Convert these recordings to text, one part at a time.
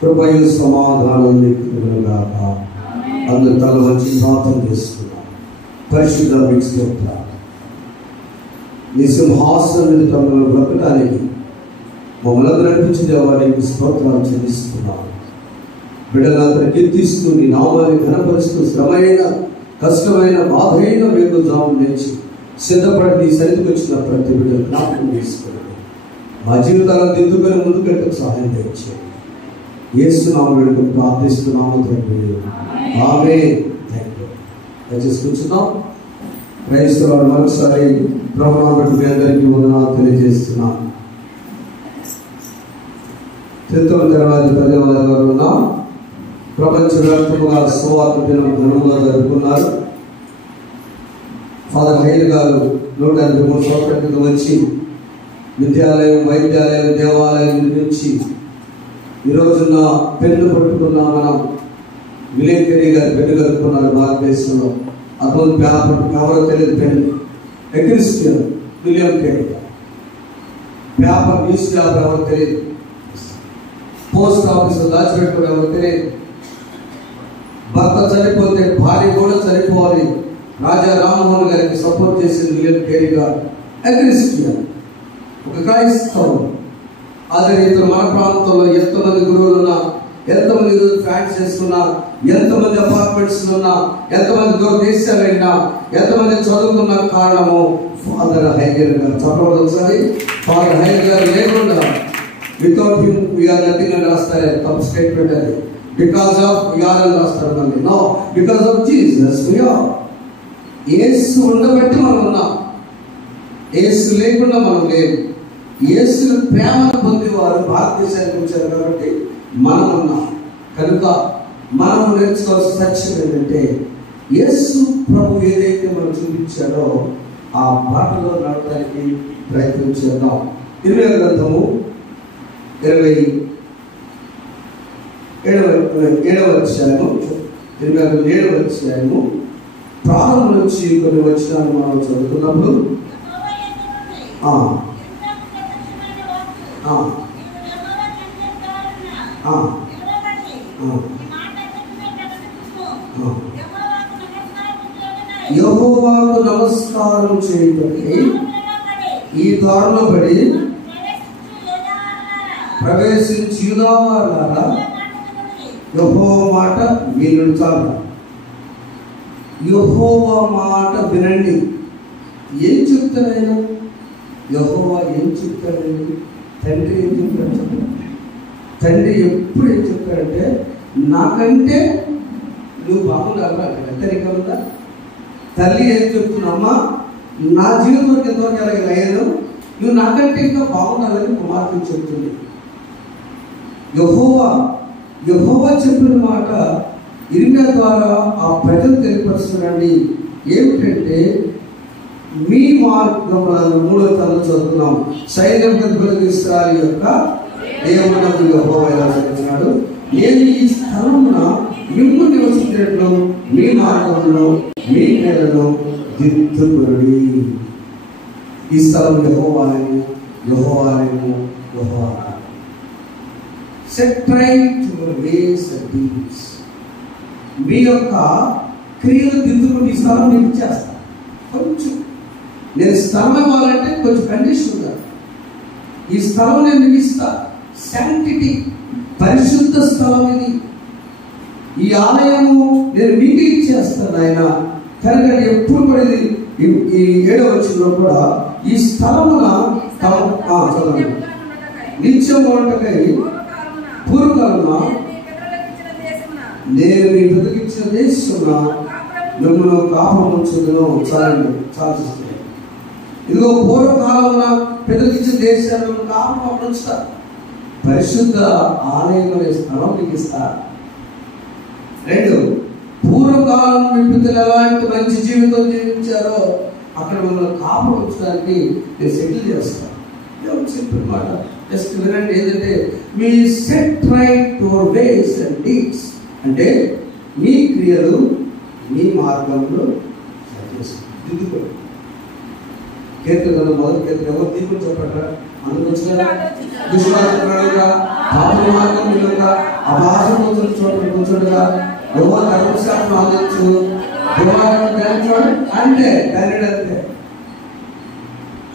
కృపయు సమాధానం నీకుగాక. అందరూ తల వంచి ప్రార్థన చేస్తున్నాం. పరిశుద్ధ మీకు స్తోత్రాలు. నీ సింహాసనం మీద తమను బ్రతకడానికి మమ్మల్ని నడిపించిన వారికి స్తోత్రాలు చెల్లిస్తున్నాను. బిడ్డలందరూ కీర్తిస్తూ నీ నామాన్ని ఘనపరుస్తూ శ్రమైన కష్టమైన బాధైన వేకుజాము లేచి సిద్ధపడి నీ సన్నిధికి వచ్చిన ప్రతి బిడ్డలు జ్ఞాపకం చేసుకోండి. మా జీవితాలను దిద్దుకొని ముందుకెళ్ళకు సహాయం తెచ్చేయండి. యేసు నామములో వేడుకొని ప్రార్థిస్తున్నాము తండ్రి. ఆమేన్. దయచేసి కూర్చున్నాం. Praise the lord. మరొకసారి ప్రభునామమున మీ అందరికీ వందనాలు తెలియజేస్తున్నాను. తిరుమల ప్రజల ఉన్న ప్రపంచవ్యాప్తంగా సువార్త దినం ఘనంగా జరుపుకున్నారు. ఫాదర్ హైల్ గారు 183 సంవత్సరాల క్రితం వచ్చి విద్యాలయం, వైద్యాలయం, దేవాలయం నిర్మించి ఈరోజున పెన్ను పట్టుకున్న మనం విలేకరి గారు పెన్ను కలుపుకున్నారు భారతదేశంలో. అటువంటి పేపర్ ఎవరో తెలియదు. Pen Christian William Carey paper, newspaper ఎవరో తెలియదు. పోస్ట్ ఆఫీసులో దాచిపెట్టుకుని ఎవరో తెలియదు. భర్త చనిపోతే భార్య కూడా చనిపోవాలి. రాజా రామ్మోహన్ గారికి సపోర్ట్ చేసింది విలియం కేరీ గారు. క్రిస్టియన్, ఒక క్రైస్తవుడు. అదే రీతిలో మన ప్రాంతంలో ఎంతమంది గురువులు ఉన్నా, ఎంతమంది ఫ్యాన్స్ చేసుకున్నా, ఎంతమంది అపార్ట్మెంట్స్ ఉన్నా, ఎంతమంది దూర దేశాలు అయినా, ఎంతమంది చదువుకున్న కారణము ఫాదర్ హైగర్ గారు. చెప్పడం ఒకసారి. ఫాదర్ హైగర్ గారు లేకుండా వితౌట్ హిమ్ వీఆర్ నథింగ్ అని రాస్తారు. తప్పు స్టేట్మెంట్ అది. బికాస్ ఆఫ్ వీఆర్ అని రాస్తారు. మళ్ళీ no, because of Jesus we are. Yesu ఉండబట్టి మనం ఉన్నాం. యేసు లేకుండా మనం లేవు. యేసు ప్రేమను పొందేవారు భారతదేశానికి వచ్చారు కాబట్టి మనం ఉన్నాం. కనుక మనం నేర్చుకోవాల్సిన సత్యం ఏంటంటే, యేసు ప్రభు ఏదైతే మనం చూపించాడో ఆ బాటలో నడవడానికి ప్రయత్నం చేద్దాం. 20వ గ్రంథము 27వ అధ్యాయము 27వ అధ్యాయము ప్రారంభం నుంచి కొన్ని వచనాలు మనం చదువుతున్నప్పుడు యెహోవాకు నమస్కారం చేయడానికి ఈ దారిలో పడి ప్రవేశించి యూదావారులారా, యెహోవా మాట వినుడి. చాలు, యెహోవా మాట వినండి. ఏం చెప్తారైనా? యెహోవా ఏం చెప్తాడండి? తండ్రి ఏం చెప్తాడు? తండ్రి ఎప్పుడు ఏం చెప్తాడంటే, నాకంటే నువ్వు బాగుండాలి. వ్యతిరేకం ఉందా? తల్లి ఏం చెప్తున్నామ్మా, నా జీవితంలో ఎంతవరకు ఎలాగ అయ్యాను, నువ్వు నాకంటే ఇంకా బాగుండాలని కుమార్తె చెప్తుంది. యెహోవా చెప్పిన మాట ఇర్మియా ద్వారా ఆ ప్రజలు తెలియపరుస్తున్నాండి. ఏమిటంటే, మీ మార్గములను 3వ తరగతిలో చదువుతున్నాం. సైన్యం ఇశ్రాయేలు యొక్క దేవుడు యెహోవా ఇలా చెప్తున్నాడు, నేను ఈ స్థలమున మిమ్ము నివసించినట్లు మీ మార్గంలో మీ నేలను దిద్దుకొనుడి. ఈ స్థలం యెహోవాయము, యెహోవాయము, యెహోవాయము. Set right your ways and deeds. మీ యొక్క క్రియలు దిద్దుకుని ఈ స్థలం మీకు ఇచ్చేస్తాను. కొంచెం నేను స్థలం ఇవ్వాలంటే కొంచెం కండిషన్ ఉండాలి. ఈ స్థలం నేను మీకు ఇస్తా. శాంటిటీ, పరిశుద్ధ స్థలం ఇది. ఈ ఆలయము నేను మీకు ఇచ్చేస్తాను ఆయన. కనుక ఎప్పుడు పడింది ఈ 7వ వచనంలో కూడా ఈ స్థలమున చదవండి. నిత్యం వంటకై పూర్వకాలమున నేను మీ బ్రతికించిన దేశమున మిమ్మల్ని కాపురం ఉంచుదును. చాలండి, చాలా. ఇదిగో పూర్వకాలమున పెద్దకించిన దేశాలను కాపురం ఉంచుతారు. పరిశుద్ధ ఆలయం అనే స్థలం మీకు ఇస్తారు. 2, పూర్వకాలం మీ పిల్లలు ఎలాంటి మంచి జీవితం జీవించారో అక్కడ మిమ్మల్ని కాపురం ఉంచడానికి నేను సెటిల్ చేస్తాను. చెప్పిన మాట జస్ట్ వినండి. ఏంటంటే మీ set right your ways and deeds అంటే మీ క్రియలు మీ మార్గంలో దిద్దుకోండి. కీర్తనలో మొదటి కీర్తన ఎవరు దిగులు చెప్పారా? అందుకు వచ్చిన దుష్మార్గుడుగా, పాపల మార్గం నిలుగా, అభాష కూర్చుండగా, ఎవరు ధర్మశాస్త్రం ఆలోచించు, అంటే అంతే.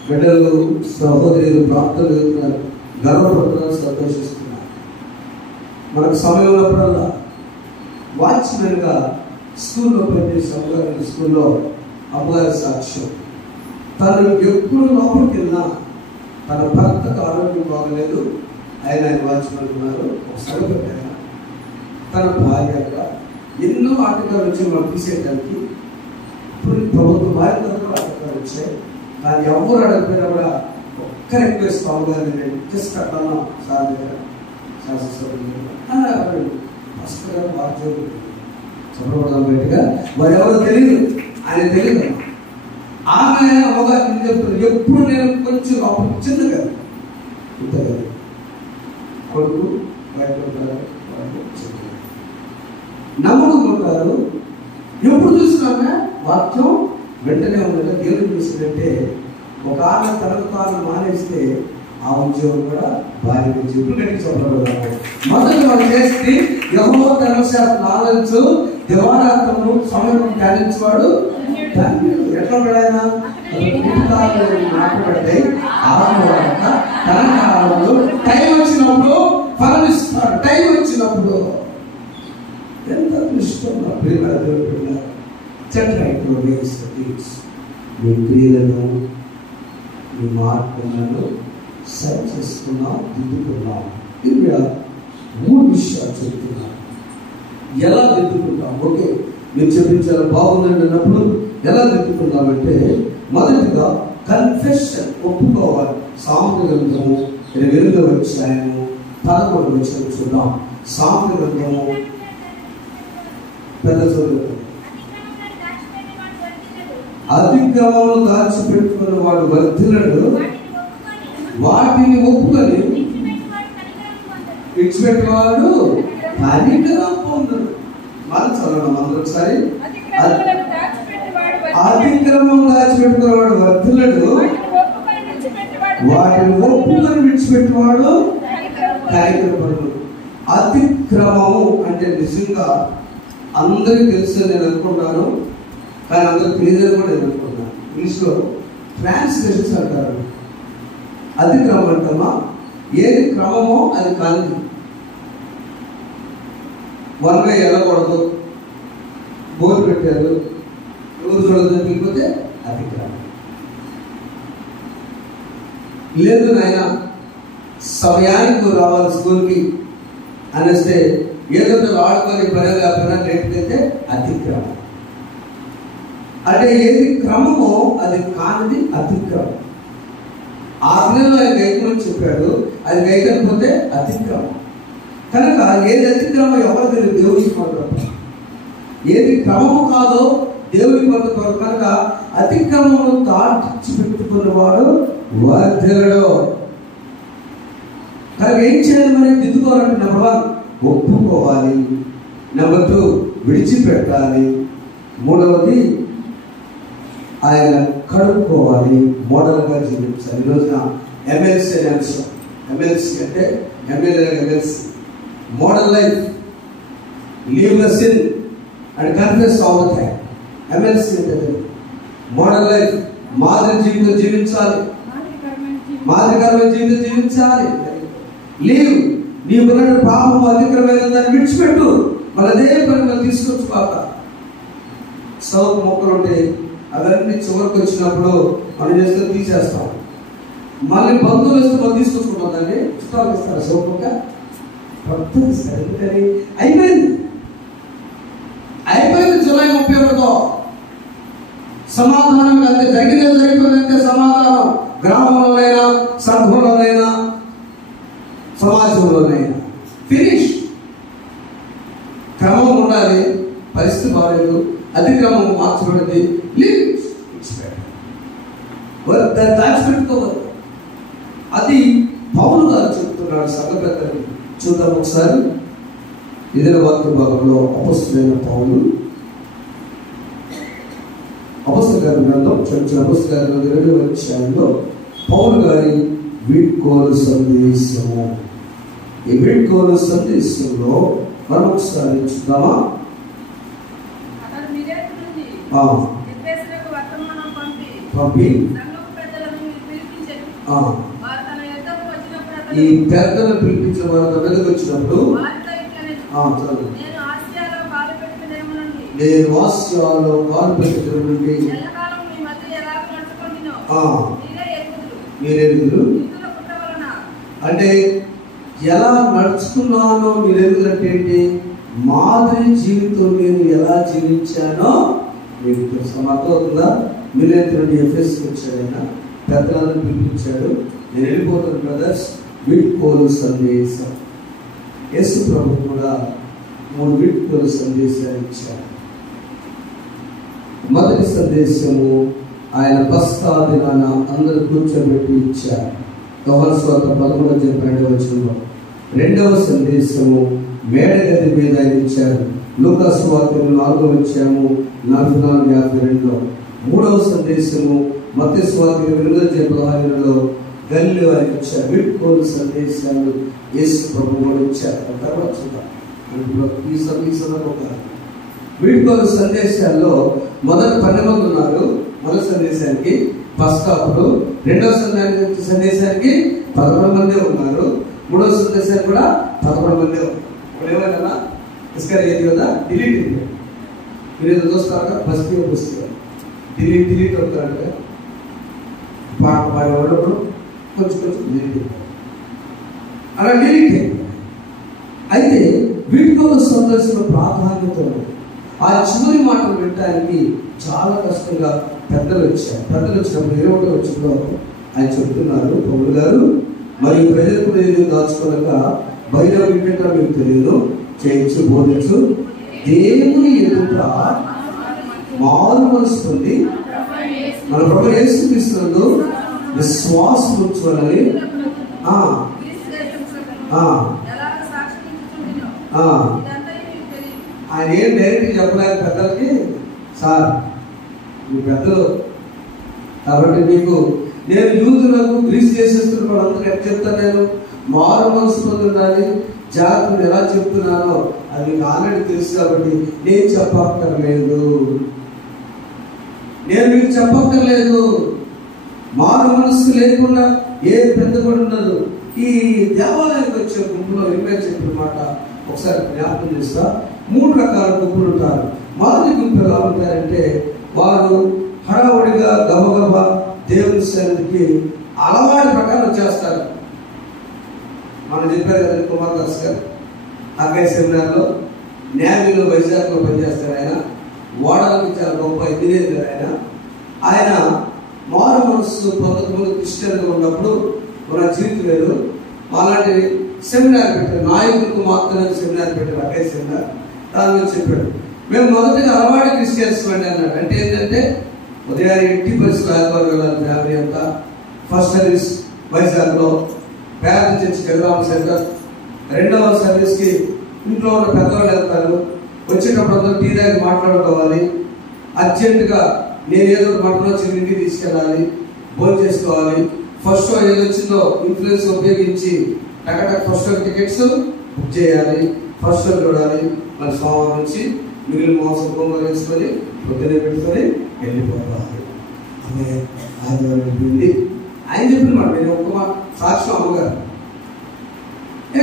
బిడ్డలు, సహోదరులు ప్రాప్తులు ఎదుగుతున్నారు, గర్వపడుతున్నారు, సంతోషిస్తున్నారు. మనకు సమయం ఉన్నప్పుడల్లా వాచ్మెన్గా స్కూల్లో పనిచేసే అమ్మగారి స్కూల్లో అమ్మగారి సాక్ష్యం. తను ఎప్పుడు లోపలికి వెళ్ళినా తన భర్తకు ఆరోగ్యం బాగలేదు, ఆయన వాచ్మెన్ ఉన్నారు. ఒకసారి పెట్టారు తన భార్యగా ఎన్నో ఆటంకాలు వచ్చాయి మనం తీసేయడానికి. ఇప్పుడు ప్రభుత్వం భార్య ఆటంకాలు వచ్చాయి. కానీ ఎవరు అడగపోయినా కూడా ఒక్క రిక్వెస్ట్ అమ్మగారు జస్ట్ కట్టాను సార్ దగ్గర శాసనసభ్యులు ఫస్ట్ గారు బాధ్యత చెప్పబడదాం బయటగా. వారు ఎవరో తెలియదు, ఆయన తెలియదు. ఆమె అమ్మగారు చెప్తారు ఎప్పుడు నేను కొంచెం అప్పుడు చిన్న కదా ఇంత కదా కొడుకు బయట ఉంటారు, నమ్మకం ఉంటారు. ఎప్పుడు చూసినామే వాక్యం వెంటనే ఉండగా దేవుడు చూసిందంటే ఒక ఆమె తనకు తాను మానేస్తే ఆ ఉద్యోగం కూడా భార్య ఎప్పుడు కట్టి చెప్పబడతారు. మొదటి వాళ్ళు చేస్తే యెహోవా ధర్మశాస్త్రం ఆలోచించు, దివారాత్రము సమయం ధ్యానించేవాడు ఎట్లా ఉంటాడు? మాట్లాడితే తన కాలంలో టైం వచ్చినప్పుడు ఫలమిస్తాడు. టైం వచ్చినప్పుడు ఎంత దృష్టం మీ క్రియలను మీ మార్పులను సరి చేసుకున్నాం, దిద్దుకున్నాం. ఇక్కడ 3 విషయాలు చెప్తున్నాను. ఎలా దిద్దుకుంటాం? ఓకే, మీరు చెప్పించాలి బాగుందండి అన్నప్పుడు ఎలా దిద్దుకుంటామంటే మొదటిగా కన్ఫెషన్, ఒప్పుకోవాలి. సామెతల గ్రంథము 8వ అధ్యాయము 11వ వచనం చూద్దాం. సామెతల గ్రంథము పెద్ద చదువు. అతిక్రమమును దాచిపెట్టుకున్న వాడు వర్ధిల్లడు, వాటిని ఒప్పుకొని విడిచిపెట్టేవాడు కనికరం పొందడు. మనం చదవడం అందరూ ఒకసారి. అతిక్రమం దాచిపెట్టుకున్నవాడు వర్ధిల్లడు, వాటిని ఒప్పుకొని విడిచిపెట్టేవాడు కనికరపడు. అతిక్రమము అంటే నిజంగా అందరికి తెలుసు నేను అనుకుంటాను, కానీ అందరికి తెలియదని కూడా నేను అనుకుంటున్నాను. ఇంగ్లీష్లో ట్రాన్స్లేషన్స్ అంటారు. అతిక్రమం అంటామా, ఏది క్రమమో అది కాదు. వన్గా వెళ్ళకూడదు, బోర్డు పెట్టారు, ఎవరు చూడదని వెళ్ళిపోతే అతిక్రమం. లేదు నాయన సమయానికి రావాలి స్కూల్కి అనేస్తే ఏదో ఆడుకొని పని లేకపోయినా లేకపోతే అతిక్రమం. అంటే ఏది క్రమమో అది కానిది అతిక్రమం. ఆజ్ఞలో ఆయన గైకమని చెప్పాడు, అది గైకకపోతే అతిక్రమం. కనుక ఏది అతిక్రమం ఎవరు తెలియదు, దేవుడికి కొరకు. ఏది క్రమము కాదో దేవుడికి కొరకు. కనుక అతిక్రమము దాచి పెట్టుకున్నవాడు వర్ధిల్లడు. కనుక ఏం చేయాలి? మరి దిద్దుకోవాలంటే నెంబర్ 1 ఒప్పుకోవాలి. నెంబర్ 2 విడిచిపెట్టాలి. మూడవది ఆయన కడుక్కోవాలి, మోడల్గా జీవించాలి. ఈ రోజున ఎమ్మెల్సీ అనే అంశం. ఎమ్మెల్సీ అంటే MLC model life, leave the sin and confess all the time. MLC అంటే మోడల్ లైఫ్, మాదిరి జీవితం జీవించాలి, మాదిరికరమైన జీవితం జీవించాలి. లీవ్, నీవు పాపం అధికమైన దాన్ని విడిచిపెట్టు, మళ్ళీ అదే పని మనం తీసుకొచ్చుకోక. సోపు మొక్కలు ఉంటాయి, అవన్నీ చివరికి వచ్చినప్పుడు మనం చేస్తే తీసేస్తాం. మళ్ళీ బంధువులు వస్తే మనం తీసుకొచ్చుకుంటాం. దాన్ని చుట్టాలు ఇస్తారు, సోపు మొక్క భక్తులు ఇస్తారు. ఎందుకని అయిపోయింది జూలై 31తో సమాధానం అంతే. జరిగిపోయిందంటే సమాధానం గ్రామంలోనైనా, సంఘంలోనైనా, సమాజంలోనైనా ఫినిష్. క్రమం ఉండాలి, పరిస్థితి బాగాలేదు, అతిక్రమం మార్చబడింది, దాచిపెట్టుకోవాలి. అది పౌలు గారు చెప్తున్నాడు సంఘ పెద్దలు. చూద్దాం ఒకసారి ఇదే వాక్య భాగంలో అపొస్తలుడైన పౌలు, అపొస్తలుల గ్రంథం, అపొస్తలుల గ్రంథం 2వ అధ్యాయంలో పౌలు గారి వీడ్కోలు సందేశము. ఈ వీడ్కోలు సందేశంలో మనం ఒకసారి చూద్దామా? పంపి ఈ పెద్దలను పిలిపించిన వారు దగ్గరకు వచ్చినప్పుడు నేను ఆసియాలో కాలు పెట్టిన నుండి మీరెరుగుదురు. అంటే ఎలా నడుచుకున్నానో మీరెరుగుదంటే ఏంటి? మాదిరి జీవితం నేను ఎలా జీవించానో మీకు తెలుసు. అర్థమవుతుందా? మిలియన్ నుండి ఎఫ్ఎస్కి వచ్చాడు, ఆయన పెద్దలను పిలిపించాడు. నేను వెళ్ళిపోతాను బ్రదర్స్, వీడ్కోలు సందేశం. యేసు ప్రభు కూడా 3 వీడ్కోలు సందేశాలు ఇచ్చారు. మొదటి సందేశము ఆయన పస్కా దినాన అందరూ కూర్చోబెట్టి ఇచ్చారు, యోహాను సువార్త 11:12. రెండవ సందేశము మేడగది మీద ఆయన ఇచ్చారు, లూకా సువార్త 4:44-52. మూడవ సందేశము మత్తయి సువార్త 8:16 గల్లీలో ఆయన ఇచ్చారు. వీడ్కోలు సందేశాలు యేసు ప్రభు కూడా ఇచ్చారు. తర్వాత చూద్దాం. ఈ సందర్భంగా వీడ్కోలు సందేశాల్లో మొదటి 12 మంది ఉన్నారు. మొదటి సందేశానికి పస్కాపుడు, రెండవ సందేశానికి 11 మంది ఉన్నారు. మూడవ సందేశానికి కూడా 11 మంది ఉన్నారు. ఇప్పుడు ఏమైనా ఇస్కార్ ఏది కదా డిలీట్ మీరు ఏదో చూస్తారా? పుస్తకం డిలీట్ అవుతారు. పాట పాడేవాడు కొంచెం డిలీట్ అలా డిలీట్ అయింది. అయితే వీడ్కోలు సందర్శన ప్రాధాన్యత ఉంది. ఆ చివరి మాటలు వినడానికి చాలా కష్టంగా పెద్దలు వచ్చారు. పెద్దలు వచ్చినప్పుడు 21వ వచనంలో ఆయన చెప్తున్నారు, పౌలు గారు, మరియు ప్రజలకు ఏదో దాచుకోలేక బయట వింటా మీకు తెలియదు, చేయొచ్చు, బోధించు, దేవుని ఎదుట మారు మనసు పొంది మన ప్రభు యేసుక్రీస్తునందు విశ్వాసం ఉంచుకోవాలని ఆయన ఏం డైరెక్ట్గా చెప్పలేదు పెద్దలకి. సార్ మీ పెద్దలు కాబట్టి మీకు నేను యూదులకు గ్రీస్ చేసేస్తున్న వాళ్ళందరూ ఎట్లా చెప్తాను, నేను మారు మనసు పొంది ఉండాలి, జాగ్రత్తలు ఎలా చెప్తున్నానో అది మీకు ఆల్రెడీ తెలుసు కాబట్టి నేను మీకు చెప్పక్కర్లేదు. మారు మనసు లేకుండా ఏ పెద్ద కూడా ఉండదు. ఈ దేవాలయానికి వచ్చే గుంపులో ఇవే చెప్పిన మాట ఒకసారి జ్ఞాపకం చేస్తా. 3 రకాల గుంపులు ఉంటారు. మొదటి గుంపు ఎలా ఉంటారంటే వారు హడావుడిగా గబగబా దేవుని సన్నిధికి అలవాటు ప్రకారం చేస్తారు. మనం చెప్పారు కదా కుమార్ దాస్ గారు అక్కయ్య సెమినార్లో నేవీలో వైజాగ్లో పనిచేస్తారు. ఆయన ఓడలకి చాలా గొప్ప ఇంజనీర్ గారు. ఆయన మారు మనస్సు పొందకముందు క్రిస్టియన్గా ఉన్నప్పుడు మన జీవితం లేదు. అలాంటి సెమినార్ పెట్టారు, నాయకులకు మాత్రమే సెమినార్ పెట్టారు, అక్కయ్య సెమినార్. దాని మీద చెప్పాడు, మేము మొదటిగా అలవాటు క్రిస్టియన్స్ అండి అన్నాడు. అంటే ఏంటంటే ఉదయాన్నే 80% ఆదివారం వెళ్ళాలి ఫ్యామిలీ అంతా. ఫస్ట్ సర్వీస్ వైజాగ్లో పేద చర్చి గెలరామ సెంటర్, రెండవ సర్వీస్కి ఇంట్లో ఉన్న పెద్దవాళ్ళు వెళ్తారు, వచ్చేటప్పుడు అందరూ టీ దాకా మాట్లాడుకోవాలి, అర్జెంటుగా నేను ఏదో మటన్ వచ్చి ఇంటికి తీసుకెళ్ళాలి, భోజనం చేసుకోవాలి. ఫస్ట్ షో ఏదో వచ్చిందో ఇన్ఫ్లుయెన్స్ ఉపయోగించి టకటక్ ఫస్ట్ షో టికెట్స్ బుక్ చేయాలి, ఫస్ట్ షో చూడాలి. మళ్ళీ సోమవారం నుంచి మిగిలిన మాంసం గోంగూర వేసుకొని పొద్దునే పెట్టుకొని వెళ్ళిపోవాలి. ఆమె ఆదివారం వెళ్ళి ఆయన చెప్పిన మాట నేను ఒక్క సాక్షి అమ్మగారు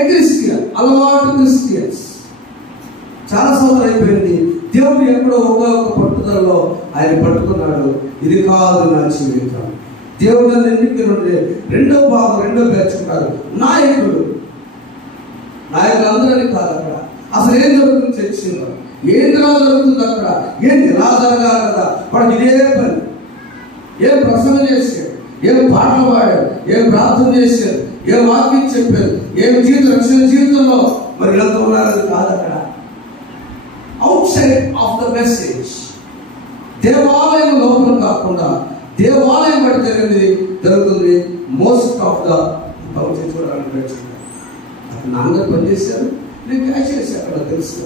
క్రిస్టియన్ అలవాటు క్రిస్టియన్స్ చాలా సంవత్సరం అయిపోయింది. దేవుడు ఎక్కడో ఒక పట్టుదలలో ఆయన పట్టుకున్నాడు. ఇది కాదు నా జీవితం. దేవుడు ఎన్నికలు రెండో పేర్చుకున్నారు. నాయకులందరూ కాదు. అక్కడ అసలు ఏం జరుగుతుంది చర్చిలో, ఏం జరుగుతుంది అక్కడ, ఏంటి ఎలా జరగాలి కదా. వాడు ఇదే పని. ఏం ప్రసంగం చేశాడు, ఏం పాటలు పాడాడు, ఏం ప్రార్థన చేశాడు, ఏం వాక్యం చెప్పారు, ఏం రక్షణ జీవితంలో మరి ఇలాంటి ఉన్నారని కాదు. అక్కడ out side of the message, దేవాలయం లోపల కాకుండా దేవాలయం బట్టి జరుగుతుంది. మోస్ట్ ఆఫ్ ద చూడాలని అక్కడ నాన్నగారు పనిచేశారు, నేను క్యాష్ చేశాను. అక్కడ తెలుసు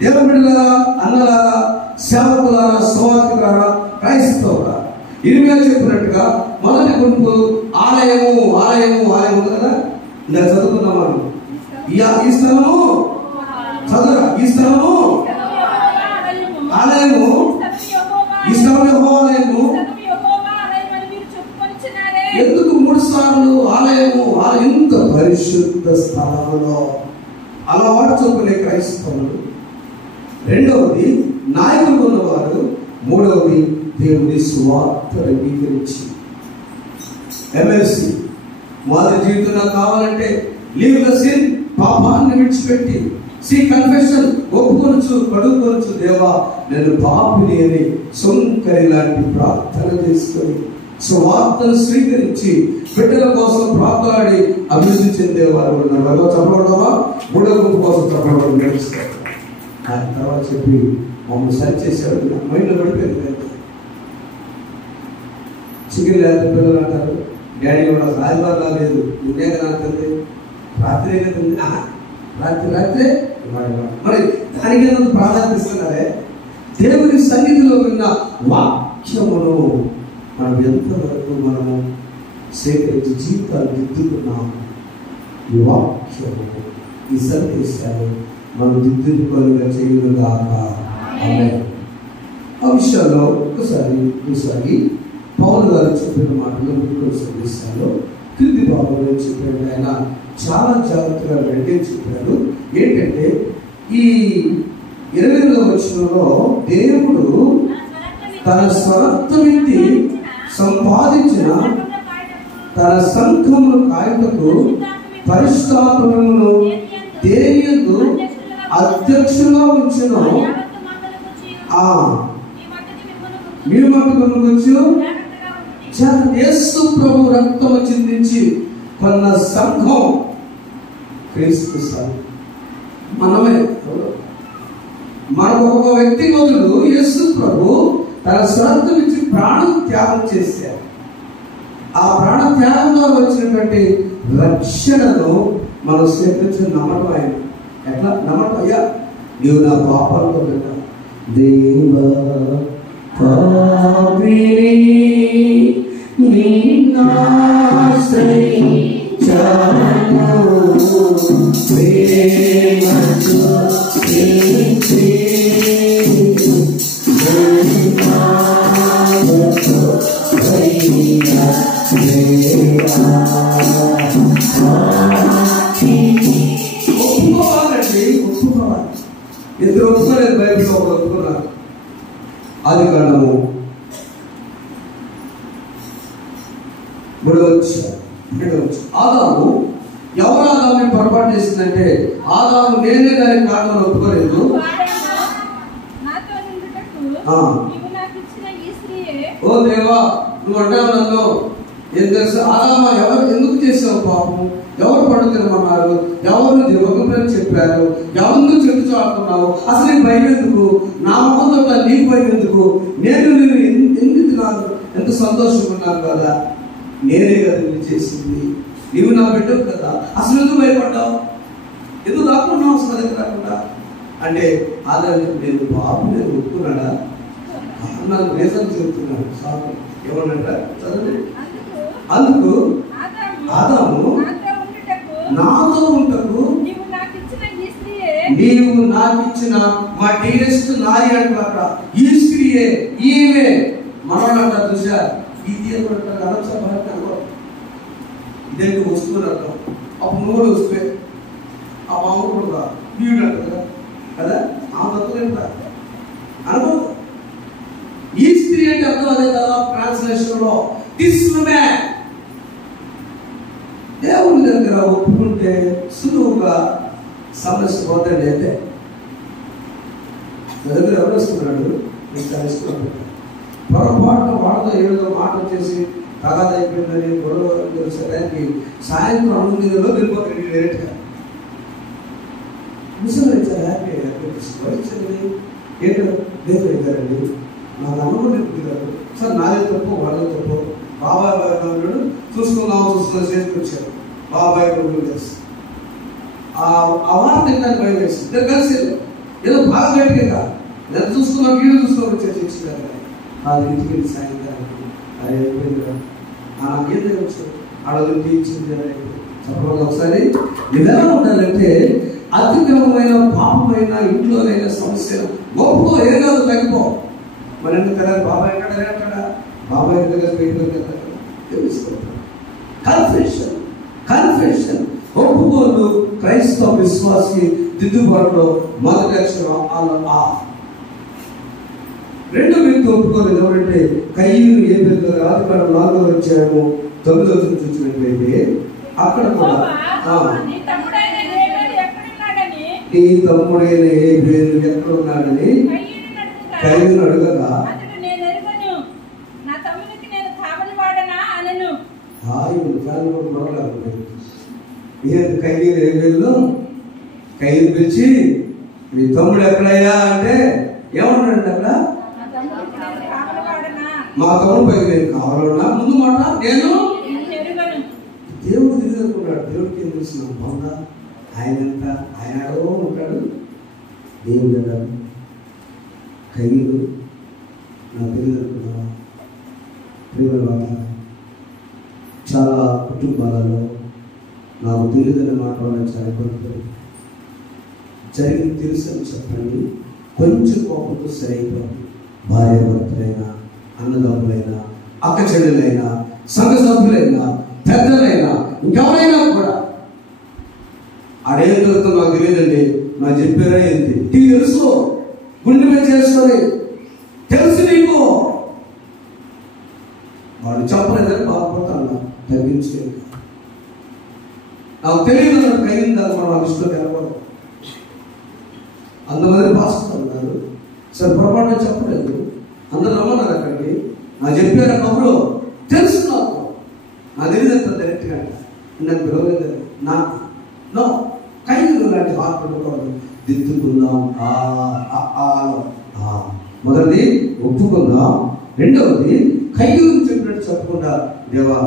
దేవుని బిడ్డలారా, అన్నలారా, సేవకులారా, సువార్తికులారా, క్రైస్తవులారా, ఇర్మియా చెప్పినట్టుగా మొదటి గుంపు ఆలయము ఉంది కదా. ఇలా చదువుకున్నాం మనం. ఈ స్థలము చదువురా, ఈ స్థలము ఆలయము, ఈ స్థలం యెహోవా ఆలయము. ఎందుకు 3 సార్లు ఆలయము? ఇంత పరిశుద్ధ స్థలంలో అలవాటు చూపుకునే క్రైస్తవులు, రెండవది నాయకులు ఉన్నవారు, మూడవది దేవుని సువార్తను అంగీకరించి ఎమ్మెల్సీ మొదటి జీవితంలో కావాలంటే లీవ్ ద సిన్, పాపాన్ని విడిచిపెట్టి కన్ఫెషన్ కడుక్కొనొచ్చు, దేవా నేను పాపిని అని సొంకరి లాంటి ప్రార్థన చేసుకొని సువార్తను స్వీకరించి బిడ్డల కోసం ప్రార్థనాడి అభివృద్ధి చెందేవారు ఉన్నారు. చెప్పబడదామా? మూడో గుంపు కోసం చెప్పబడి నడుస్తారు. ఆయన తర్వాత చెప్పి మమ్మల్ని సరి చేశాడు. మైండ్లో పడిపోయింది. చికెన్ లేదా పిల్లలు అంటారు, డాడీ కూడా ఆదివారం రాలేదు, నిన్నే నాకు రాత్రి రాత్రే మరి దానికి ప్రాధాన్యత ఇస్తున్నారే. దేవుని సన్నిధిలో విన్న వాక్యమును మనం ఎంతవరకు మనము సేకరించి జీవితాలు దిద్దుకున్నాము. ఈ వాక్యము, ఈ సందేశాలు మనం దిద్దుకోలుగా చేయగాక. ఆ విషయాల్లో ఒకసారి పౌలు గారు చెప్పిన మాటలు ముఖ్య సందేశాల్లో క్రింది భాగంలో చెప్పాడు. ఆయన చాలా జాగ్రత్తగా రెండే చెప్పారు. ఏంటంటే ఈ 20వ వచనంలో దేవుడు తన స్వరత్వమిత్తి సంపాదించిన తన సంఘమును కాయటకు పరిష్కారములను దేనియందు అధ్యక్షులుగా ఉంచును. మీ మట్టుకు వచ్చు యేసు ప్రభు రక్తము చిందించి కొన్న సంఘం క్రీస్తు సంఘం. మనమే మనకు ఒక వ్యక్తిగతుడు యేసు ప్రభు తన స్వార్థం ఇచ్చి ప్రాణం త్యాగం చేశారు. ఆ ప్రాణ త్యాగంలో వచ్చినటువంటి రక్షణను మనం స్వీకరించిన నమ్మటం ఆయన. ఎట్లా నమ్మటం? అయ్యా నీవు నా పాపాలతో పెట్టా దేవా ఇద్దరు ఒప్పుకోలేదు. బైబిల్లో ఒప్పుకున్నారు. ఆది కాండము 3వ అధ్యాయం. ఆదాము ఎవరు ఆదాముని పొరపాటు చేసిందంటే, ఆదాము నేనే దాని కారణం ఒప్పుకోలేదు. ఓ దేవా నువ్వు అంటావు నన్ను ఏం తెలుసు? ఆదామా ఎవరు ఎందుకు చేసావు పాపం? ఎవరు పడు తినమన్నారు? ఎవరు దివగమని చెప్పారు? ఎవరు చెట్టు చాడుతున్నావు? అసలు నీకు భయం ఎందుకు? నా మొహంతో నీకు భయం ఎందుకు? నేను ఎందుకు తిన్నాను? ఎంత సంతోషంగా ఉన్నాను కదా, నేనే కదా నువ్వు చేసింది, నీవు నా బిడ్డవు కదా, అసలు ఎందుకు భయపడ్డావు? ఎందుకు దాక్కున్నావు అసలు దగ్గర రాకుండా అంటే ఆదాయం నేను బాబు నేను ఒప్పుకున్నాడా నాకు రీజన్ చెబుతున్నాడు సాకు ఏమన్నట చదవండి. అందుకు ఆదాము నాతో ఉంటకు నీవు నాకు ఇచ్చిన మా డియరెస్ట్ నారి అంటారు ఈ స్త్రీయే ఈమె మనవాళ్ళు అంటారు చూసా ఇది అంటారు ఇదేంటి వస్తువులు అంటాం అప్పుడు నువ్వు కూడా వస్తే ఆ మామూలు కూడా వీడు అంటారు కదా ఆ తత్వం అనుకో. ఈ స్త్రీ అంటే అర్థం అదే కదా ట్రాన్స్లేషన్ లో దిస్ మ్యాన్. దేవుని దగ్గర ఒప్పుకుంటే సులువుగా సమస్య పోతాడు. అయితే దగ్గర ఎవరు వస్తున్నాడు పొరపాటున వాడతో ఏదో మాట వచ్చేసి తగాద అయిపోయిందని గొడవ తెలిసేదానికి సాయంత్రం 9 వెళ్ళిపోతాడు డైరెక్ట్గా. ముసలి హ్యాపీ ఏంటో దేవుడు అడిగారండి నాకు అనుకుంటుంది కాదు సార్ నాదే తప్పు వాళ్ళే తప్పు బాబాయ్ ఉన్నాడు చూసుకుందాం చేసుకొచ్చారు బాబాయ్ తెలుసు ఆ వార్త తినడానికి భయం వేసింది. ఇద్దరు కలిసి ఏదో బాగా గట్టిగా ఎంత చూసుకున్నాం వీడియో చూసుకొని చర్చించారు. అది ఇంటికి వెళ్ళి సాయంత్రానికి అది అయిపోయింది నాకేం తెలియచ్చు ఆడోళ్ళకి ఇచ్చింది చెప్పడం. ఒకసారి ఎలా ఉండాలంటే అతిక్రమమైన పాపమైన ఇంట్లోనైనా సమస్యలు గొప్ప ఏ కాదు తగ్గిపో. మరి ఎందుకు కదా బాబాయ్ ఎక్కడ బాబాయ్ దగ్గర తెలుసుకోవాలి. కన్ఫెషన్ కన్ఫెషన్ ఒప్పుకోలు క్రైస్తవ విశ్వాసి దిద్దుబాటులో మొదటి అక్షరం ఆ. రెండో వ్యక్తి ఒప్పుకోలేదు ఎవరంటే కయ్యూను ఏ పెద్ద ఆదికాండం 4వ అధ్యాయము 9వ వచనం చూసినట్లయితే అక్కడ కూడా నీ తమ్ముడైన హేబెలు ఎక్కడ ఉన్నాడని కయ్యూను అడగగా కయ్యూను హేబెలు కయ్యూను పిలిచి నీ తమ్ముడు ఎక్కడయ్యా అంటే ఏమన్నాడంటే అక్కడ మా తమ్ముడు పైకి నేను కావాలన్నా ముందు మాట నేను దేవుడు తెలియదుకున్నాడు. దేవుడికి ఏం తెలిసిన బాగుందా ఆయన ఎంత ఆయన ఉంటాడు. దేవుడు అన్నాడు కయ్యూను నాకు తెలియదుకున్నావా. ప్రేమ చాలా కుటుంబాలలో నాకు తెలియదని మాట వాళ్ళని చాలా ఇబ్బంది జరిగింది తెలుసు అని చెప్పండి. కొంచెం కోపంతో సరైపోయింది. భార్య భర్తలైనా అన్నదమ్ములైనా అక్క చెల్లెలైనా సంఘ సభ్యులైనా పెద్దలైనా ఇంకెవరైనా కూడా అడేం దొరుకుతుందో నాకు తెలియదండి. నాకు చెప్పారా ఏంటి నీకు తెలుసు గుండె మీద చేసుకొని తెలుసు నీకు వాడు చెప్పలేదని బాధపడతాను. తగ్గించుకోండి. నాకు తెలియదు కయ్యింది మనం ఆ దృష్టిలో తెలవదు. అంతమంది భాషలు ఉన్నారు సరే పొరపాటున చెప్పలేదు. అందరూ రమ్మన్నారు అక్కడికి. నాకు చెప్పారు కబురు తెలుసు నాకు తెలియదు డైరెక్ట్గా నాకు పిలవలేదు. నాకు నో కయ్యూను లాంటి ఆత్మకూడదు దిద్దుకుందాం. మొదటిది ఒప్పుకుందాం. రెండవది కయ్యూను చెప్పినట్టు చెప్పకుండా దేవా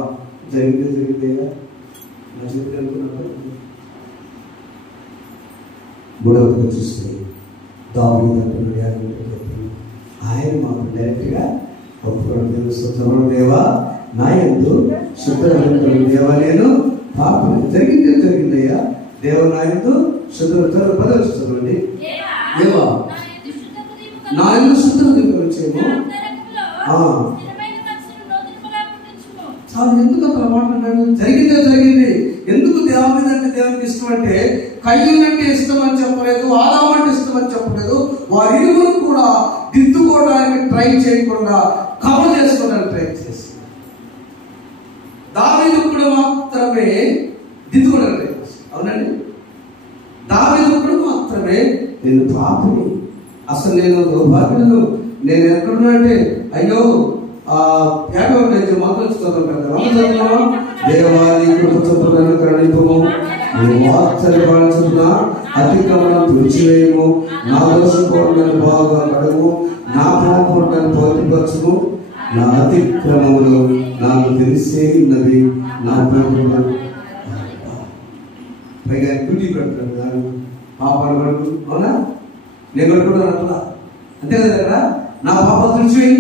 జరిగితే నా చెప్పి అనుకున్నా. మూడవదిగా చూస్తే దావీదు అంటున్నాడు ఆయన మాకు డైరెక్ట్గా ఒప్పుకోవడం తెలుసు. దేవా నా యందు శుద్ధ దేవా నేను పాపం జరిగిందయ్యా దేవ నా యందు శుద్ధ 10వ చదవండి. దేవా నా యందు శుద్ధ వచ్చేమో చాలు. ఎందుకు అక్కడ మాట్లాడాడు? జరిగింది. ఎందుకు దేవుని అంటే దేవునికి ఇష్టం అంటే కయ్యూను అంటే ఇష్టం అని చెప్పలేదు, ఆదాము అంటే ఇష్టం అని చెప్పలేదు. వారిరువురు కూడా దిద్దుకోవడానికి ట్రై చేయకుండా కవర్ చేసుకోవడానికి ట్రై చేసి దావీదు కూడా మాత్రమే దిద్దుకోవడానికి ట్రై చేసి. అవునండి దావీదు కూడా మాత్రమే నేను పాపిని, అసలు నేను దౌర్భాగ్యులను, నేను ఎక్కడున్నా అంటే అయ్యో అతిక్రమణం తుడిచివేయము, నా దోషం బాగా కడుగు, నా పాపం పోతిపరచుము, నా అతిక్రమములు నాకు తెలిసే ఉన్నది, నా పాపములు పైగా డ్యూటీ పెడతాడు దాని పాపాలు కడుపు. అవునా? నేను కడుకుంటాను అట్లా అంతే కదా కదా. నా పాపాలు తుడిచివేయి,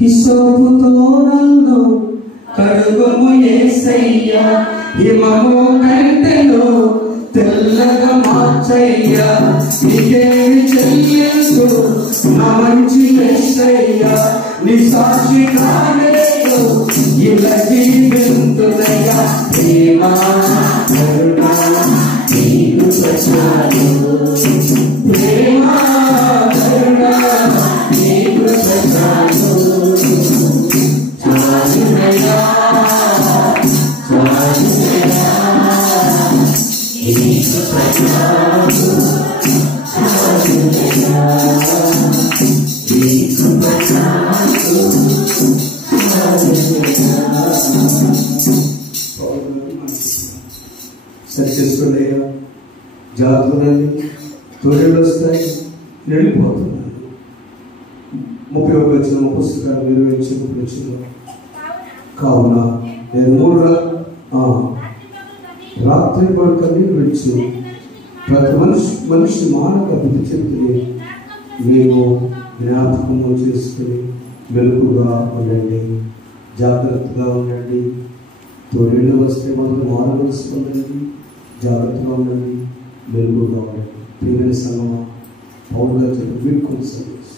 హిస్సోపుతో నన్ను కడుగుము యేసయ్యా, హిమము కంటెను తెల్లగా మార్చయ్యా, నీకేమి చెల్లించు నా మంచి యేసయ్యా, నీ సాక్షిగా నేను ఇలా జీవింతునయ్యా, ప్రేమ కరుణ నీకు ప్రచారు, ప్రేమ కరుణ నీకు ప్రచారు, చాలునయ్యా చాలునయ్యా నీకు ప్రచారు, చాలునయ్యా నీకు ప్రచారు, సక్సెస్ఫుల్గా జాతులని తొలిళ్ళు వస్తాయి, వెళ్ళిపోతున్నాయి. 31 వచ్చిన పుస్తకాలు నిర్వహించిన కావున నేను 3 రాత్రి కూడా కన్నీరు విడిచి ప్రతి మనిషి మానవ అభివృద్ధి చెందితే మేము జ్ఞాపకము చేసుకుని వెలుగుగా ఉండండి, జాగ్రత్తగా ఉండండి. తొలిళ్ళు వస్తే మొదలు మారు మనసు పొందండి, జాగ్రత్తగా ఉండండి, వెలుగుగా ఉండండి. ప్రియమైన సంగమా, పౌలు గారు చెప్పిన వీడ్కోలు సర్వీస్,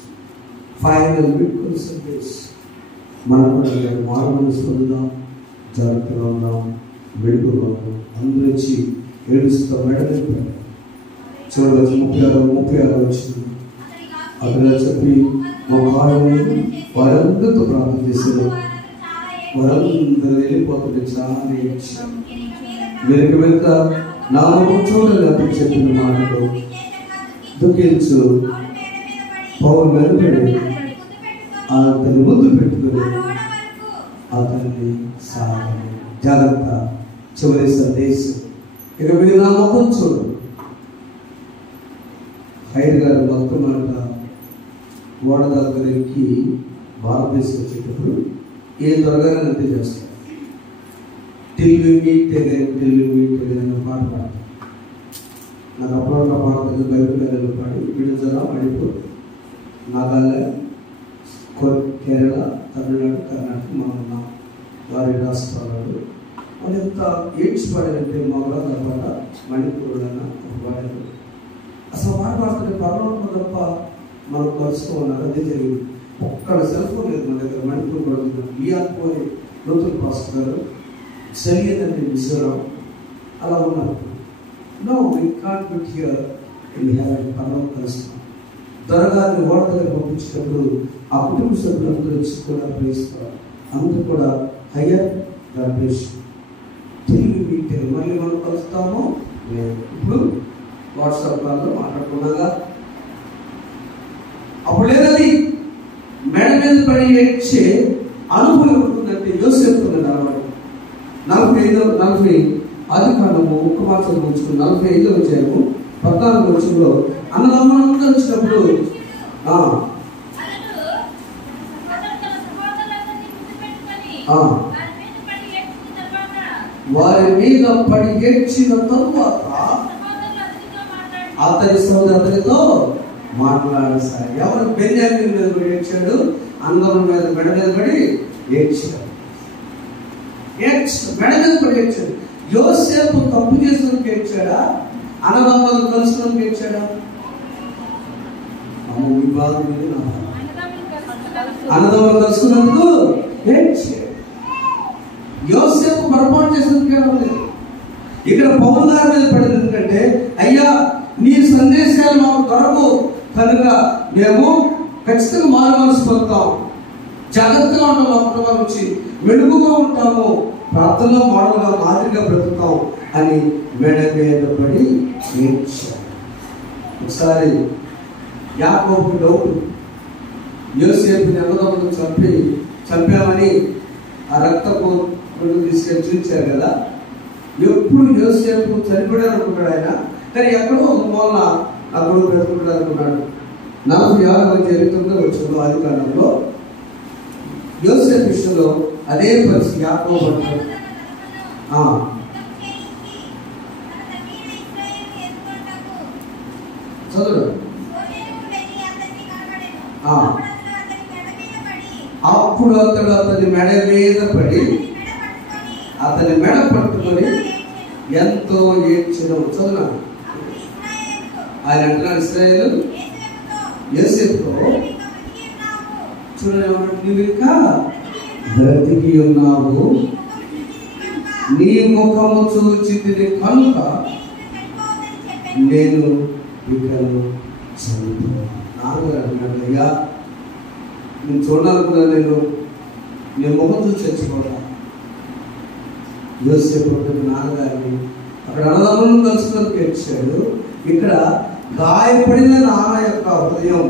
ఫైనల్ వీడ్కోలు సర్వీస్ మనం కూడా మారు మనసు పొందుదాం, జాగ్రత్తగా ఉందాం, వెలుగుగా ఉందాం. అందరూ వచ్చి ఏడుస్తూ మెడలు చూడవచ్చు. 36 వచ్చింది. అక్కడ చెప్పి ఒక వారందరితో ప్రార్థన చేశారు. వారందరూ వెళ్ళిపోతుంటే చాలా మీరు వెళ్తా నా చూడని అతను చెప్పిన మాటలు దుఃఖించు. పౌరు వెలుపడి అతన్ని ముందు పెట్టుకుని అతన్ని సాగని జాగ్రత్త. చివరి సందేశం, ఇక మీరు నా ముఖం చూడు. హైర్ గారు మొత్తం మాట ఓడ దగ్గరికి భారతదేశం వచ్చేటప్పుడు ఏ త్వరగానే అంతే చేస్తారు. టిల్లు అనే పాట పాడతారు. నాకు అప్పుడప్పుడు పాడుతుంది బైబిల్ పాడి విడుదల పడిపో నాగాలాండ్, కేరళ, తమిళనాడు, కర్ణాటక మా ఉన్న వారి రాష్ట్రాలు వాళ్ళు ఎంత ఏడ్చి పాడారంటే మగరాజు పాట మణిపూర్లోన పాడారు. అసలు పాట పాడుతుంటే పర్వాలేదు తప్ప మనం కలుసుకోమన్నారు. అదే జరిగింది. ఒక్కడ సెల్ ఫోన్ లేదు మన దగ్గర. మణిపూర్ కూడా బిఆర్పోయి నూతన్ పాస్టర్ గారు సరియదని మిజోరాం అలా ఉన్నారు. No we can't bit here in heaven. పర్వాలేదు కలుస్తున్నాం. త్వరగాన్ని ఓడ దగ్గర పంపించినప్పుడు ఆ కుటుంబ సభ్యులందరూ వచ్చి కూడా ప్రేస్తారు. అందరూ కూడా హయ్యర్ గ్రాడ్యుయేషన్ తిరిగి మళ్ళీ మనం కలుస్తాము. ఇప్పుడు వాట్సాప్ కాల్లో మాట్లాడుకున్నాగా అప్పుడు లేదని మెడ మీద పడి ఏడ్చే అనుభవం ఉంటుందంటే యోసేపు అలవాటు. 40 ఆదికాండము 1 మాసం ఉంచుకుని 45 వచ్చాము 14 వచ్చంలో అన్నదమ్ములందరూ వచ్చినప్పుడు వారి మీద పడి ఏడ్చిన తరువాత అతని సోదరులతో మాట్లాడసారి. ఎవరు? బెన్యామీను మీద పడి ఏడ్చాడు, అందరం మీద మెడ మీద పడి ఏడ్చాడు. మెడ మీద పడి ఏడ్చాడు. యోసేపు తప్పు చేసినందుకు ఏడ్చాడా? అన్నదమ్ములను కలుసుకున్నందుకు ఏడ్చాడా? అన్నదమ్ములు కలుసుకున్నందుకు ఏడ్చాడు. యోసేపు పొరపాటు చేసినందుకు ఏడవలేదు. ఇక్కడ పౌలు గారి మీద పడింది ఎందుకంటే, అయ్యా నీ సందేశాలు మాకు దొరకవు కనుక మేము ఖచ్చితంగా మారు మనసు పొందుతాం, జాగ్రత్తగా ఉంటాం, లోపల నుంచి వెలుగుగా ఉంటాము, ప్రార్థనలో మాడలుగా మాదిరిగా బ్రతుకుతాం అని మెడ మీద పడి ఏడ్చాడు. ఒకసారి యాకోబు డౌట్, యోసేపుని అన్నదమ్ములను చంపామని ఆ రక్తపు తీసుకెళ్ళి చూపించారు కదా. ఎప్పుడు యోసేపు చనిపోయాడు అనుకున్నాడు ఆయన, కానీ ఎక్కడో ఒక మూలన నా కొడుకు బ్రతుకుంటాడు అనుకున్నాడు. 46 వచ్చిన ఆదికాండంలో యోసేపు విషయంలో అదే పరిస్థితి. యాకోబు అంటాడు చదువు. అప్పుడు అతడు అతని మెడ మీద పడి అతని మెడ పట్టుకొని ఎంతో ఏడ్చెను. చదువు. ఆయన అంటున్నాడు ఇశ్రాయేలు యోసేపుతో, చూడండి, నువ్వు ఇంకా బ్రతికి ఉన్నావు, నీ ముఖము చూచితిని కనుక నేను ఇకను చనిపోయాను. నాన్నగారు అంటున్నాడు, అయ్యా నేను చూడాలనుకున్నా, నేను ముఖం చూసి చచ్చిపోతా. యోసేపు నాన్నగారిని అక్కడ అన్నదమ్ములను కలుసుకొని ఏడ్చాడు. ఇక్కడ గాయపడిన నాన్న యొక్క హృదయం,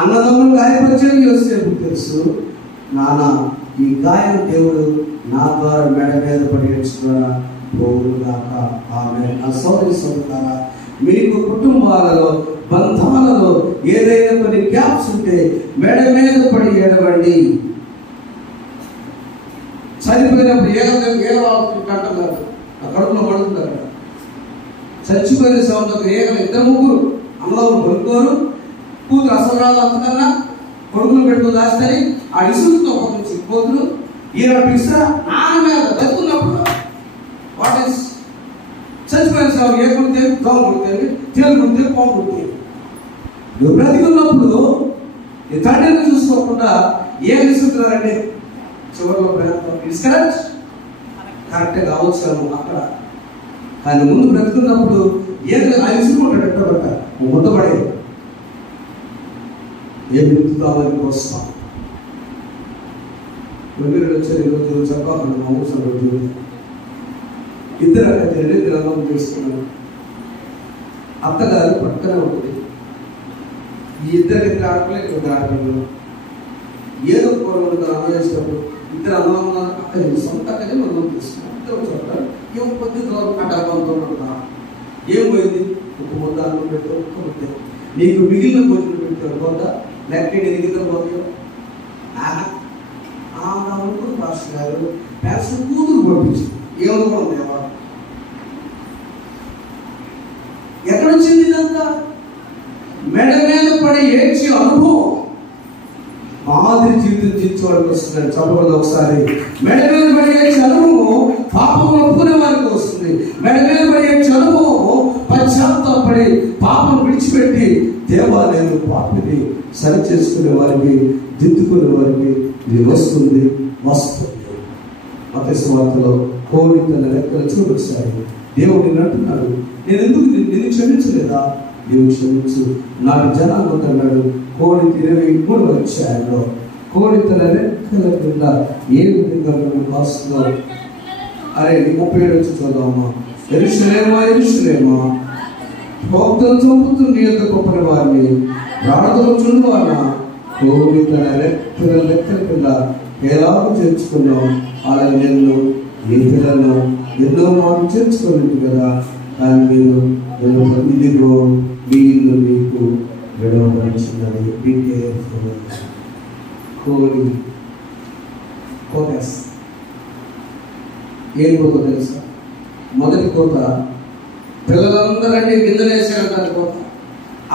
అన్నదమ్ములు గాయపరిచాడు యోసేపు తెలుసు. నాన్న, ఈ గాయం దేవుడు నా ద్వారా మెడ మీద పడి ఏడ్చుకున్నాడా పోగులుగాక. ఆమె నా సోదరి సోదరులారా, మీకు కుటుంబాలలో బంధాలలో ఏదైనా కొన్ని గ్యాప్స్ ఉంటే మెడ మీద పడి ఏడవండి. చనిపోయినప్పుడు కంటారు, ఆ కడుపులో పడుతుంటారు. చచ్చిపోయిన సంవత్సరం ఏగలు ఇద్దరు ముగ్గురు అన్నదమ్ములు కొనుక్కోరు, కూతురు అసలు రాదు అంతకన్నా కొడుకులు పెట్టుకుని దాస్తని ఆ ఇసుకుతో కొంచెం కూతురు ఈయన పిస్తా నాన్న మీద బతుకున్నప్పుడు వాట్ ఈస్ చచ్చిపోయిన సంవత్సరం ఏ కుడితే దోమ కుడితే తేలు కుడితే పాము కుడితే నువ్వు బ్రతికున్నప్పుడు ఈ తండ్రిని చూసుకోకుండా ఏం ఇసుకుతున్నారండి చివరిలో కరెక్ట్ కావచ్చు అక్కడ. కానీ ముందు బ్రతుకున్నప్పుడు ఏం ఇసుకుంటాడు ఎట్టబట్ట ముద్దపడే ఏ బ్రతుకుతామని వస్తాం. మీరు వచ్చారు ఈరోజు చెప్పాలి మా ఊసం రోజు ఇద్దరు అక్కడ ఇద్దరు అన్నం చేసుకున్నారు. అత్తగారు పక్కనే ఉంటుంది. ఈ ఇద్దరు ఆడపిల్లలు ఇద్దరు ఆడపిల్లలు ఏదో కూర ఉంటారు. అన్నం చేసేటప్పుడు ఇద్దరు అన్నం ఉన్నారు. అక్కడ సొంత అక్కడే మనం తీసుకున్నాం. ఇద్దరు చెప్తారు ఏం కొద్ది డబ్బంతో ఉంటారు. ఏం పోయింది, ఒక ముద్ద అన్నం పెట్టి ఒక్క ముద్ద నీకు మిగిలిన భోజనం పెట్టారు కొంత లెక్క ఎదిగితే పోతాయో అనుకుని పాస్టర్ గారు పెద్ద కూతురు పంపించింది. ఏమనుకోండి దేవాడు ఎక్కడొచ్చింది ఇదంతా? మెడ మీద పడి ఏడ్చి అనుభవం మాదిరి జీవితం జీవించడానికి వస్తుంది. చెప్పకూడదు ఒకసారి. మెడ మీద పడి ఏడ్చి అనుభవం పాపం ఒప్పుకునే వారికి వస్తుంది. మెడ మీద పడి ఏడ్చి అనుభవం పశ్చాత్తాపడి పాపం విడిచిపెట్టి దేవా నేను పాపిని సరి చేసుకునే వారికి దిద్దుకునే వారికి ఇది వస్తుంది. మత్తయి సువార్తలో కోడి తన రెక్కలు చూపించాయి. దేవుడు అంటున్నాడు, నేను ఎందుకు నిన్ను క్షమించలేదా? దేవుడు క్షమించు. నాటి జనాలు అంటున్నాడు కోడి 23వ అధ్యాయంలో కోడి తన రెక్కల కింద ఏ విధంగా కాస్తుందో. అరే 37 వచ్చి చదువుమా. యెరూషలేమా యెరూషలేమా, భక్తులు చంపుతూ నీ యొక్క గొప్పని వారిని ప్రాణులు చుండువాన, కోడి తన లెక్కల కింద ఎలాగో చేర్చుకున్నావు అలాగే నేను మీ పిల్లలను ఎన్నో మాటలు చేర్చుకోలేదు కదా. కానీ మీరు ఇదిగో మీ ఇల్లు మీకు విడవబడుచున్నది. కోడి కోత ఏం కోత తెలుసా? మొదటి కోత పిల్లలందరంటే గింజలు వేసారంటారు కోత.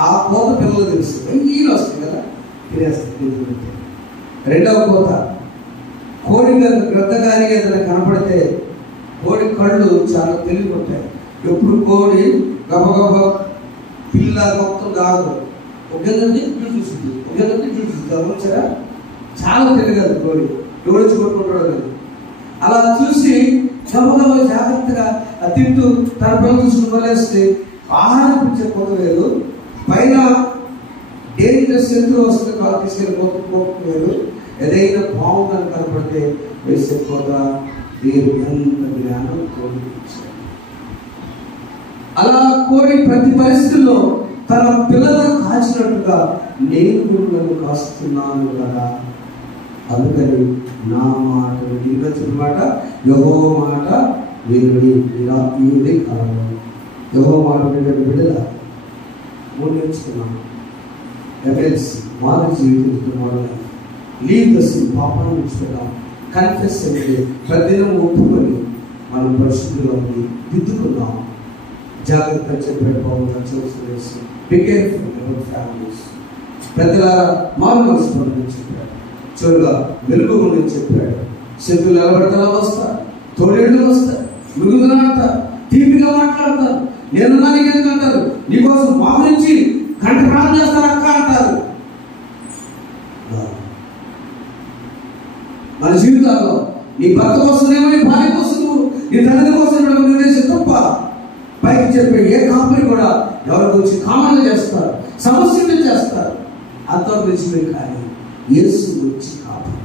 ఆ కోత పిల్లలు తెలుసు, ఈయన వస్తుంది కదా తినేస్తారు. రెండవ కోత కోడి గ్రద్ద కానీ ఏదైనా కనపడితే కోడి కళ్ళు చాలా తెలివి ఉంటాయి. ఎప్పుడు కోడి గబగబ పిల్ల మొత్తం కాదు, ఒకేదంటే చూస్తుంది, ఒకేదంటే చూస్తుంది. గమనించారా? చాలా తెలియదు కోడి, ఎవడొచ్చి కొట్టుకుంటాడు. అలా చూసి గబగబ జాగ్రత్తగా తింటూ తన పిల్లలు చూసుకుని వదిలేస్తే ఆహారం పిచ్చే కోత లేదు. పైన డేంజరస్ శత్రువు వస్తుంది కాదు తీసుకెళ్ళి కోరుకోలేదు. ఏదైనా పాము కానీ కనపడితే వేసే కోత. దేవుడు ఎంత జ్ఞానం కోడి. అలా కోడి ప్రతి పరిస్థితుల్లో తన పిల్లలను కాచినట్టుగా నేను కూడా నన్ను కాస్తున్నాను కదా. అందుకని నా మాట నిర్వచన మాట యెహోవా మాట వీరుడి ఈ కాలంలో యెహోవా మాట బిడ్డల నేర్చుకున్నాను. మాదిరి జీవితం లీవ్ ద సిన్, పాపాన్ని విడిచిపెట్టాం. కన్ఫెస్ అయితే ప్రతిదినం ఒప్పుకొని మనం పరిశుద్ధులను దిద్దుకున్నాం. జాగ్రత్త చెప్పాడు పౌలు చూసి బి కేర్ఫుల్ అబౌట్ ఫ్యామిలీస్. పెద్దలారా మారు మనసు గురించి చెప్పాడు, చూడగా వెలుగు గురించి చెప్పాడు. శత్రువులు నిలబడతా వస్తారు, తోడేళ్ళు వస్తారు, మృగులు అంటారు, తీపిగా మాట్లాడతారు, నేనున్నా నీకెందుకు అంటారు, నీకోసం మా గురించి గంట ప్రాణం చేస్తారు అక్క అంటారు. మన జీవితాల్లో నీ భర్త కోసమేమో, నీ భార్య కోసం, నీ తండ్రి కోసం నిర్దేశం తప్ప పైకి చెప్పే ఏ కాపరి కూడా ఎవరి గురించి కామన్గా చేస్తారు, సమస్యలు చేస్తారు. అంతర్నిచ్చిమే కానీ యేసు గురించి కాపరి.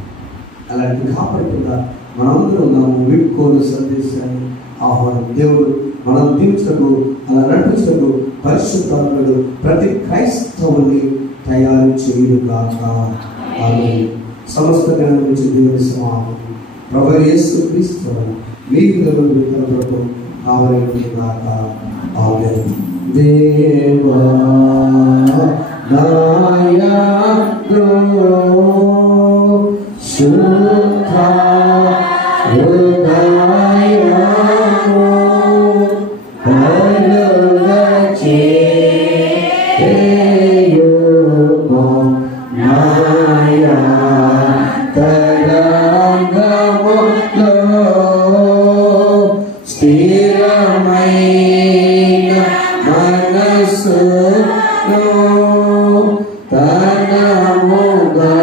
అలాంటి కాపరి కింద మనందరూ ఉన్నాము. వీడుకోలు సందేశాన్ని ఆహ్వానం దేవుడు మనం దీవించకు, అలా నడిపించకు పరిశుద్ధాత్ముడు ప్రతి క్రైస్తవుని తయారు చేయుగాక. ఆమేన్. సమస్త జ్ఞానం నుంచి దేవుని సమానం ప్రభువైన యేసుక్రీస్తు మీకు కనబడకు కావలిగాక. ఆమేన్. దేవా నాయకుడు శుద్ధ హృదయము కలుగచేయుము నాయా తరంగములో స్థిరమైన మనసును తనముగా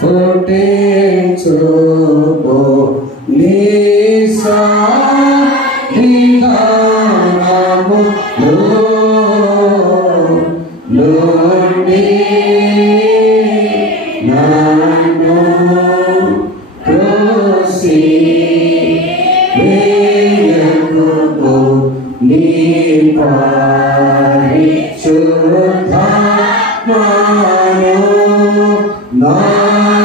పుట్టించుకో నీ సాధికారములో నుండి నన్ను త్రోసి వేయకుము నీ పరిశుద్ధాత్మను నాలోని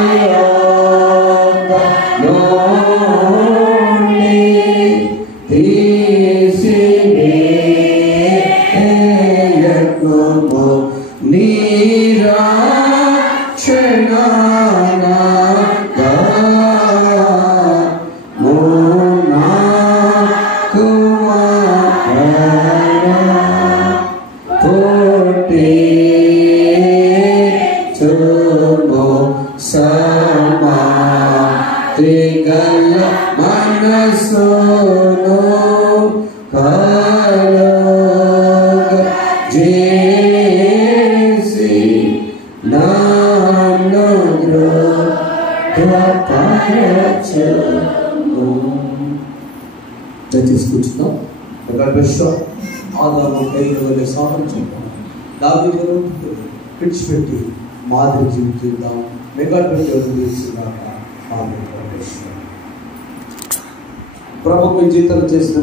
తీసివేయకుము నీ రక్షణగా సమాధిగల మనసును కలుగజేసి నన్ను దృఢపరచుము. దయచేసి కూర్చుందాం. ఆదాము కైలు వలె సాధించాం. దావీదు విడిచిపెట్టి మాదిరి జీవితం ప్రభు మీ జీవితం చేసిన